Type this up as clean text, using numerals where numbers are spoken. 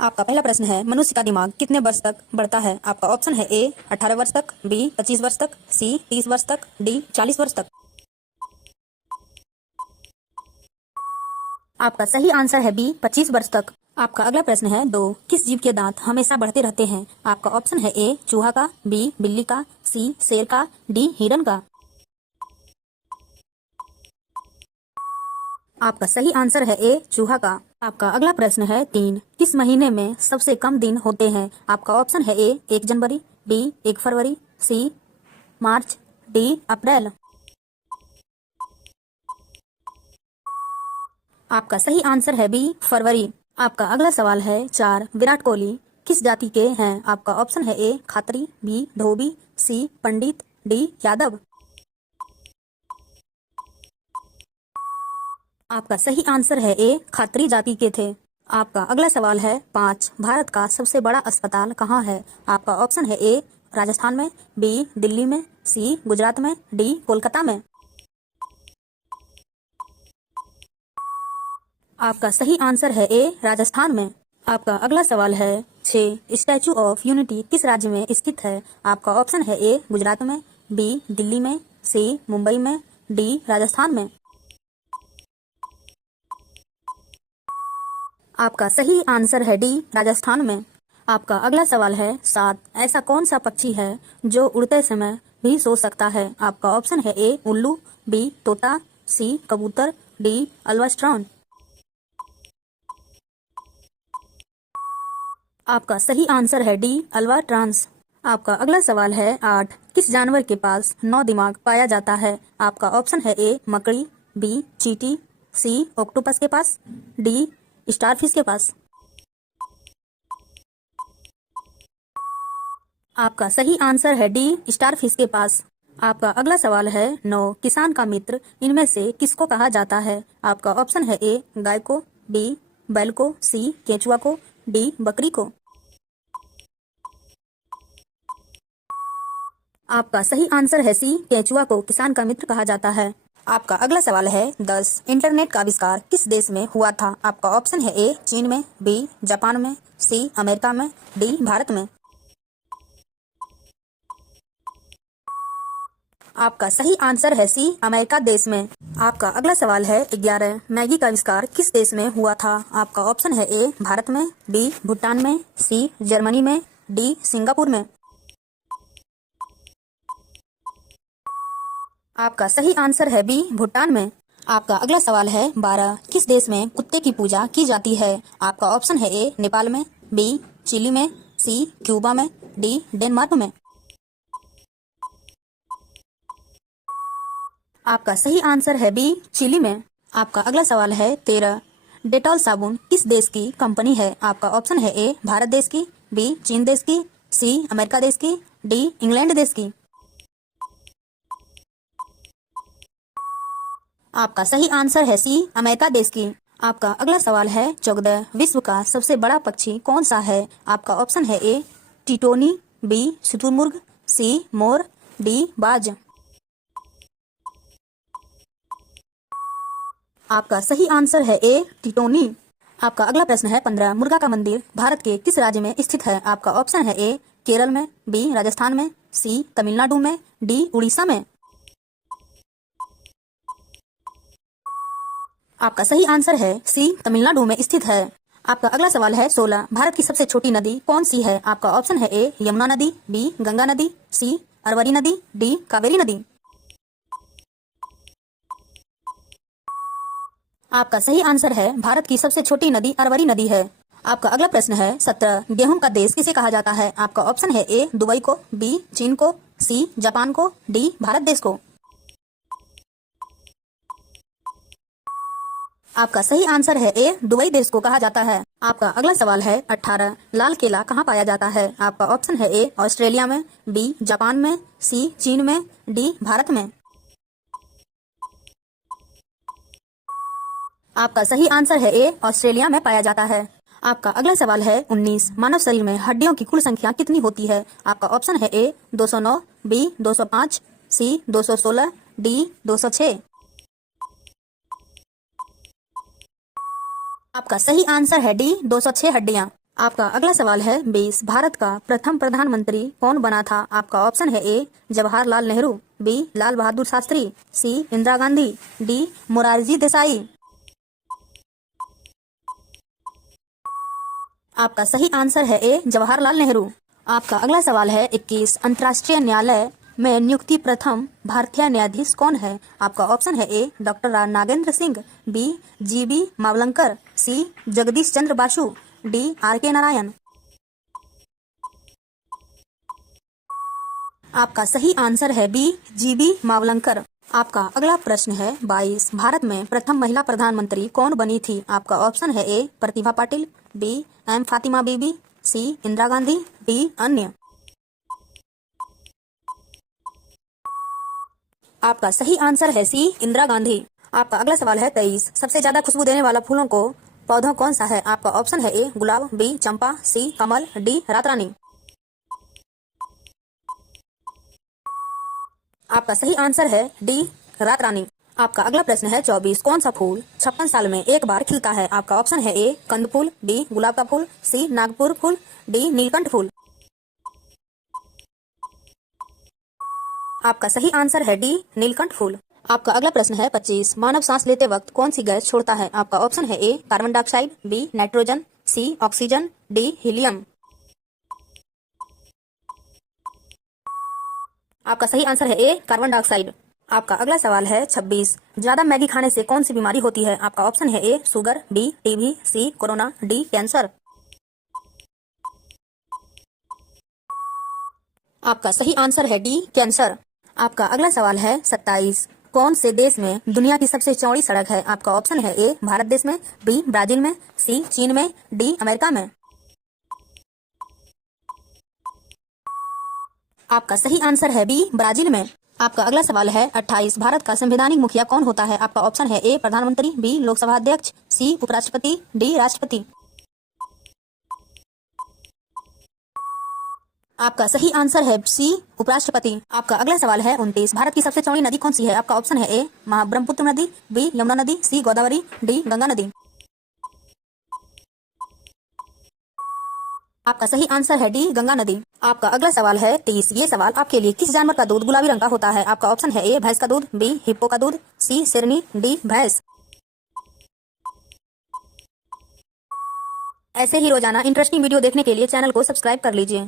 आपका पहला प्रश्न है, मनुष्य का दिमाग कितने वर्ष तक बढ़ता है? आपका ऑप्शन है ए 18 वर्ष तक, बी 25 वर्ष तक, सी 30 वर्ष तक, डी 40 वर्ष तक। आपका सही आंसर है बी 25 वर्ष तक। आपका अगला प्रश्न है, दो किस जीव के दांत हमेशा बढ़ते रहते हैं? आपका ऑप्शन है ए चूहा का, बी बिल्ली का, सी शेर का, डी हिरन का। आपका सही आंसर है ए चूहा का। आपका अगला प्रश्न है, तीन किस महीने में सबसे कम दिन होते हैं? आपका ऑप्शन है ए 1 जनवरी, बी 1 फरवरी, सी मार्च, डी अप्रैल। आपका सही आंसर है बी फरवरी। आपका अगला सवाल है, चार विराट कोहली किस जाति के हैं? आपका ऑप्शन है ए खात्री, बी धोबी, सी पंडित, डी यादव। आपका सही आंसर है ए खात्री जाति के थे। आपका अगला सवाल है, पाँच भारत का सबसे बड़ा अस्पताल कहाँ है? आपका ऑप्शन है ए राजस्थान में, बी दिल्ली में, सी गुजरात में, डी कोलकाता में। आपका सही आंसर है ए राजस्थान में। आपका अगला सवाल है, 6 स्टैचू ऑफ यूनिटी किस राज्य में स्थित है? आपका ऑप्शन है ए गुजरात में, बी दिल्ली में, सी मुंबई में, डी राजस्थान में। आपका सही आंसर है डी राजस्थान में। आपका अगला सवाल है, 7 ऐसा कौन सा पक्षी है जो उड़ते समय भी सो सकता है? आपका ऑप्शन है ए उल्लू, बी तोता, सी कबूतर, डी अल्बाट्रॉन। आपका सही आंसर है डी अल्बाट्रॉन्स। आपका अगला सवाल है, 8 किस जानवर के पास 9 दिमाग पाया जाता है? आपका ऑप्शन है ए मकड़ी, बी चींटी, सी ऑक्टोपस के पास, डी स्टारफिश के पास। आपका सही आंसर है डी स्टारफिश के पास। आपका अगला सवाल है, 9 किसान का मित्र इनमें से किसको कहा जाता है? आपका ऑप्शन है ए गाय को, बी बैल को, सी केंचुआ को, डी बकरी को। आपका सही आंसर है सी केंचुआ को किसान का मित्र कहा जाता है। आपका अगला सवाल है, 10 इंटरनेट का आविष्कार किस देश में हुआ था? आपका ऑप्शन है ए चीन में, बी जापान में, सी अमेरिका में, डी भारत में। आपका सही आंसर है सी अमेरिका देश में। आपका अगला सवाल है, 11 मैगी का आविष्कार किस देश में हुआ था? आपका ऑप्शन है ए भारत में, बी भूटान में, सी जर्मनी में, डी सिंगापुर में। आपका सही आंसर है बी भूटान में। आपका अगला सवाल है, 12 किस देश में कुत्ते की पूजा की जाती है? आपका ऑप्शन है ए नेपाल में, बी चिली में, सी क्यूबा में, डी डेनमार्क में। आपका सही आंसर है बी चिली में। आपका अगला सवाल है, 13 डेटॉल साबुन किस देश की कंपनी है? आपका ऑप्शन है ए भारत देश की, बी चीन देश की, सी अमेरिका देश की, डी इंग्लैंड देश की। आपका सही आंसर है सी अमेरिका देश की। आपका अगला सवाल है, 14 विश्व का सबसे बड़ा पक्षी कौन सा है? आपका ऑप्शन है ए टिटोनी, बी शुतुरमुर्ग, सी मोर, डी बाज। आपका सही आंसर है ए टिटोनी। आपका अगला प्रश्न है, 15 मुर्गा का मंदिर भारत के किस राज्य में स्थित है? आपका ऑप्शन है ए केरल में, बी राजस्थान में, सी तमिलनाडु में, डी उड़ीसा में। आपका सही आंसर है सी तमिलनाडु में स्थित है। आपका अगला सवाल है, 16 भारत की सबसे छोटी नदी कौन सी है? आपका ऑप्शन है ए यमुना नदी, बी गंगा नदी, सी अरवरी नदी, डी कावेरी नदी। आपका सही आंसर है भारत की सबसे छोटी नदी अरवरी नदी है। आपका अगला प्रश्न है, 17 गेहूं का देश किसे कहा जाता है? आपका ऑप्शन है ए दुबई को, बी चीन को, सी जापान को, डी भारत देश को। आपका सही आंसर है ए दुबई देश को कहा जाता है। आपका अगला सवाल है, 18 लाल केला कहाँ पाया जाता है? आपका ऑप्शन है ए ऑस्ट्रेलिया में, बी जापान में, सी चीन में, डी भारत में। आपका सही आंसर है ए ऑस्ट्रेलिया में पाया जाता है। आपका अगला सवाल है, 19 मानव शरीर में हड्डियों की कुल संख्या कितनी होती है? आपका ऑप्शन है ए 209, बी 205, सी 216, डी 206। आपका सही आंसर है डी 206 हड्डियां। आपका अगला सवाल है 20। भारत का प्रथम प्रधानमंत्री कौन बना था? आपका ऑप्शन है ए जवाहरलाल नेहरू, बी लाल बहादुर शास्त्री, सी इंदिरा गांधी, डी मोरारजी देसाई। आपका सही आंसर है ए जवाहरलाल नेहरू। आपका अगला सवाल है 21। अंतर्राष्ट्रीय न्यायालय में नियुक्ति प्रथम भारतीय न्यायाधीश कौन है? आपका ऑप्शन है A doctor Nagendra Singh, B GB Mavalankar, C Jagdish Chandra Basu, D R K. Narayan. आपका सही आंसर है बी जीबी मावलंकर। आपका अगला प्रश्न है 22। भारत में प्रथम महिला प्रधानमंत्री कौन बनी थी? आपका ऑप्शन है ए प्रतिभा पाटिल, बी एम फातिमा बीबी, सी इंदिरा गांधी, डी अन्य। आपका सही आंसर है सी इंदिरा गांधी। आपका अगला सवाल है 23। सबसे ज्यादा खुशबू देने वाला फूलों को पौधा कौन सा है? आपका ऑप्शन है ए गुलाब, बी चंपा, सी कमल, डी रात रानी। आपका सही आंसर है डी रात रानी। आपका अगला प्रश्न है 24। कौन सा फूल 56 साल में एक बार खिलता है? आपका ऑप्शन है ए कंद फूल, बी गुलाब का फूल, सी नागपुर फूल, डी नीलकंठ फूल। आपका सही आंसर है डी नीलकंठ फूल। आपका अगला प्रश्न है 25। मानव सांस लेते वक्त कौन सी गैस छोड़ता है? आपका ऑप्शन है ए कार्बन डाइऑक्साइड, बी नाइट्रोजन, सी ऑक्सीजन, डी हीलियम। आपका सही आंसर है ए कार्बन डाइऑक्साइड। आपका अगला सवाल है 26। ज्यादा मैगी खाने से कौन सी बीमारी होती है? आपका ऑप्शन है A sugar, B TB, C corona, D cancer. आपका सही आंसर है डी कैंसर। आपका अगला सवाल है 27। कौन से देश में दुनिया की सबसे चौड़ी सड़क है? आपका ऑप्शन है ए भारत देश में, बी ब्राजील में, सी चीन में, डी अमेरिका में। आपका सही आंसर है बी ब्राजील में। आपका अगला सवाल है 28। भारत का संवैधानिक मुखिया कौन होता है? आपका ऑप्शन है ए प्रधानमंत्री, बी लोकसभा अध्यक्ष, सी उपराष्ट्रपति, डी राष्ट्रपति। आपका सही आंसर है सी उपराष्ट्रपति। आपका अगला सवाल है 29। भारत की सबसे चौड़ी नदी कौन सी है? आपका ऑप्शन है ए महाब्रह्मपुत्र नदी, बी यमुना नदी, सी गोदावरी, डी गंगा नदी। आपका सही आंसर है डी गंगा नदी। आपका अगला सवाल है 30। ये सवाल आपके लिए। किस जानवर का दूध गुलाबी रंग का होता है? आपका ऑप्शन है ए भैंस का दूध, बी हिप्पो का दूध, सी शेरनी, डी भैंस। ऐसे ही रोजाना इंटरेस्टिंग वीडियो देखने के लिए चैनल को सब्सक्राइब कर लीजिए।